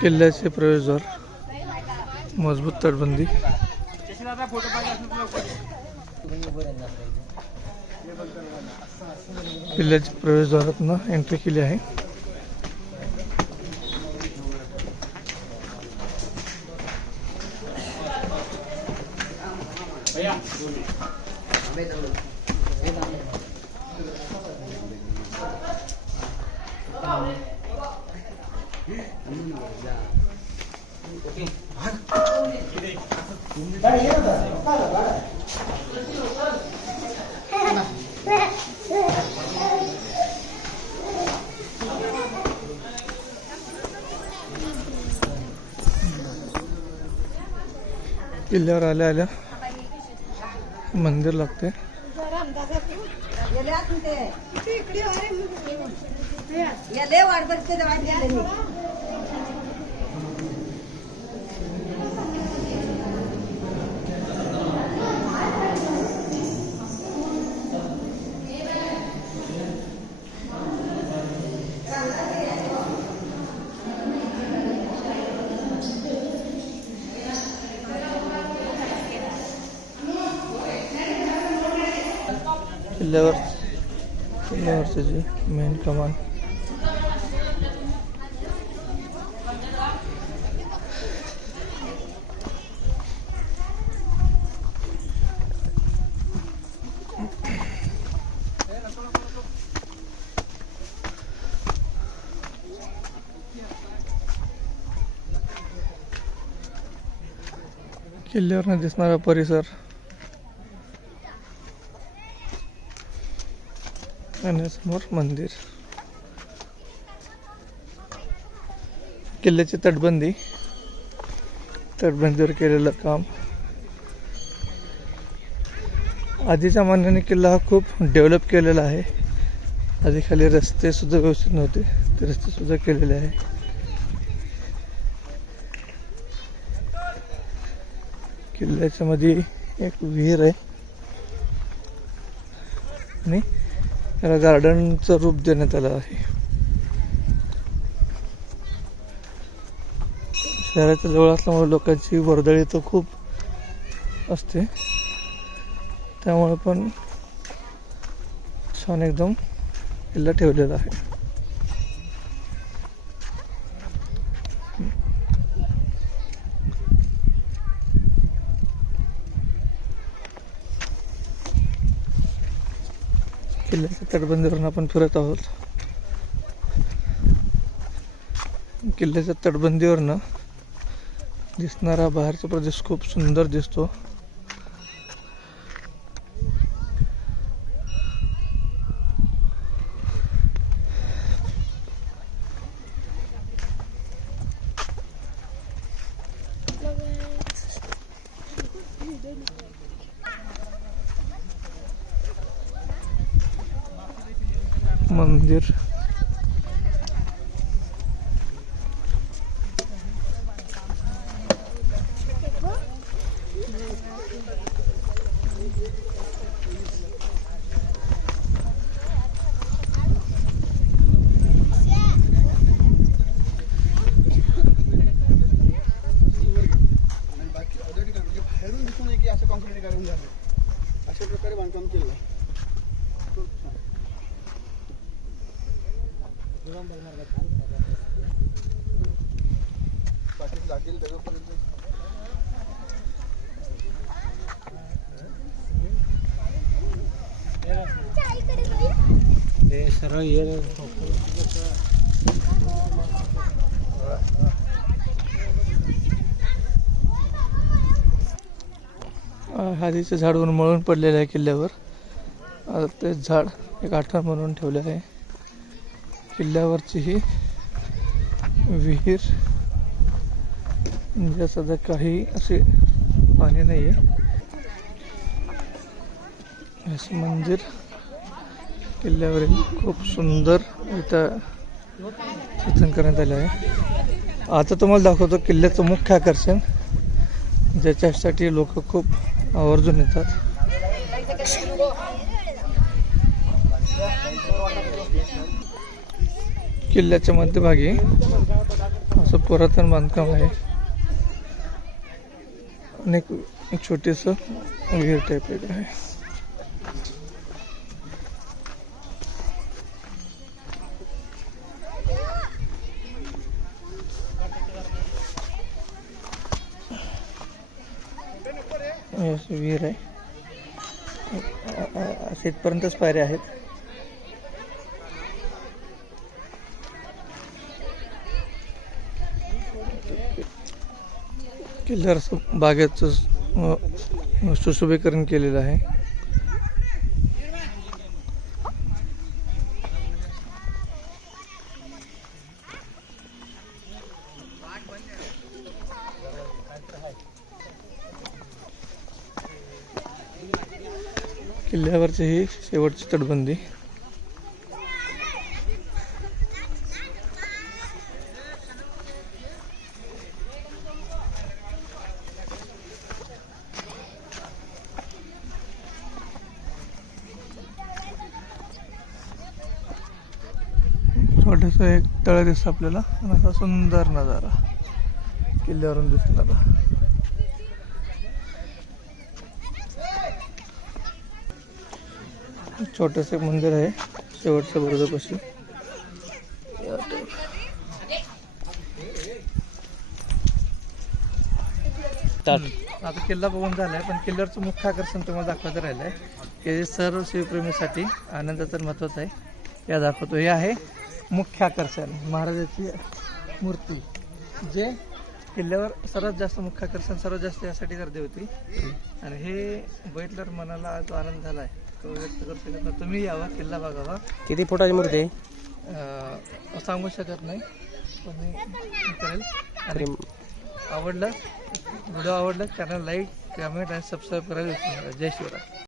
किल्ल्याचे प्रवेशद्वार. मजबूत तटबंदी. किल्ल्याच्या प्रवेशद्वारातनं एंट्री केली आहे. किल्ल्यावर आल्या आल्या मंदिर लागते। लय वाढबडते वाढलेलं किल्ल्यावर किल्ल्यावरची जी मेन कमान किल्ल्यावरनं दिसणारा परिसर. आणि समोर मंदिर. किल्ल्याची तटबंदी. तटबंदीवर केलेलं काम. आधीच्या मानाने किल्ला हा खूप डेव्हलप केलेला आहे. आधी खाली रस्ते सुद्धा व्यवस्थित नव्हते ते रस्ते सुद्धा केलेले आहे. किल्ल्याच्या मध्ये एक विहीर आहे. आणि याला गार्डनचं रूप देण्यात आलं आहे. शहराच्या जवळ असल्यामुळे लोकांची वर्दळी तर खूप असते. त्यामुळे पण छान एकदम किल्ला ठेवलेला आहे. किल्ल्याच्या तटबंदीवरून आपण फिरत आहोत. किल्ल्याच्या तटबंदीवरनं दिसणारा बाहेरचा प्रदेश खूप सुंदर दिसतो. मंदिर आणि बाकी other ठिकाणी म्हणजे बाहेरून दिसून नये की असं काँक्रिटीकरण झालं अशा प्रकारे बांधकाम केलं खूप छान. ते सरळ ये हादीचं झाड उन्मळून पडलेलं आहे किल्ल्यावर. आता ते झाड एक आठवण म्हणून ठेवलं आहे. किल्ल्यावरची ही विहीर म्हणजे सध्या काही असे पाणी नाही आहे असं मंदिर किल्ल्यावरील खूप सुंदर इथं चित्रण करण्यात आलं आहे. आता तुम्हाला दाखवतो किल्ल्याचं मुख्य आकर्षण. ज्याच्यासाठी लोक खूप आवर्जून येतात. किल्ल्याच्या मध्यभागी असं पुरातन बांधकाम आहे. आणि एक एक घेर विहीर टाईप एक आहे विहीर आहे शेतपर्यंतच इथपर्यंतच पायऱ्या आहेत किल्ल्यावर बागेचं सुशोभीकरण केलेलं आहे. किल्ल्यावरची ही शेवटची तटबंदी. छोटस एक तळ दिसतं आपल्याला. आणि असा सुंदर नजारा. किल्ल्यावरून दिसणारा छोटस एक मंदिर आहे. शेवटच्या बुरुजापाशी. आता किल्ला बघून झालाय पण किल्ल्यावरचं मुख्य आकर्षण तुम्हाला दाखवायचं राहिलंय. की सर्व शिवप्रेमीसाठी आनंदाचं महत्वाचं आहे. या दाखवतो. हे आहे मुख्य आकर्षण महाराजाची मूर्ती जे किल्ल्यावर सर्वात जास्त मुख्य आकर्षण सर्वात जास्त यासाठी गर्दी होती. आणि हे बैठल्यावर मनाला जो आनंद झालाय. तो व्यक्त करू शकत नाही तुम्ही यावा किल्ला बघावा. किती फुटाची मूर्ती आहे? अं, सांगू शकत नाही. पण मी करेल. आणि आवडलं व्हिडिओ आवडला चॅनल लाईक कमेंट आणि सबस्क्राईब करायला विसरू नका. जय शिवराय.